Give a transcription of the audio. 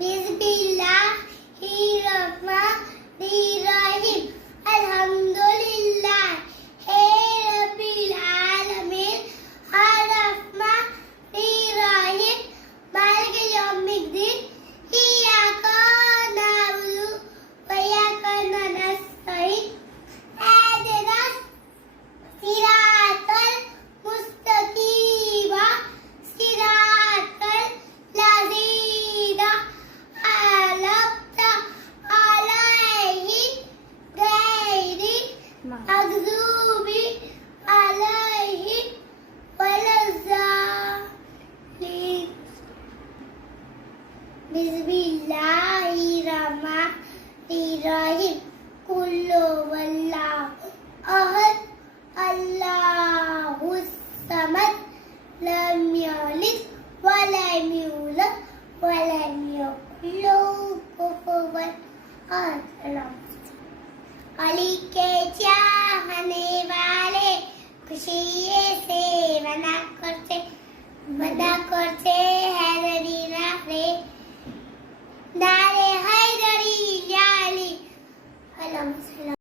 बिस्मिल्लाहिर्रहमानिर्रहीम अल्हम्दुलिल्लाह हे रब्बिल आलमीन अर्रहमानिर्रहीम मालिक यौमिद्दीन इय्याका नअबुदु व इय्याका नस्तईन इहदिनस सिरातल मुस्तकीम सिरातल लज़ीना अनअमत अलैहिम गैरिल मग़ज़ूबि अलैहिम वलज़्ज़ालिन बिस्मिल्लाहिर्रहमानिर्रहीम कुल हुवल्लाहु अहद अल्लाहुस समद लम यलिद व लम यूलद व लम यकुल लहू कुफुवन अहद। अली के चाहने वाले खुशी से मना करते हैदरी नारे हैदरी याली।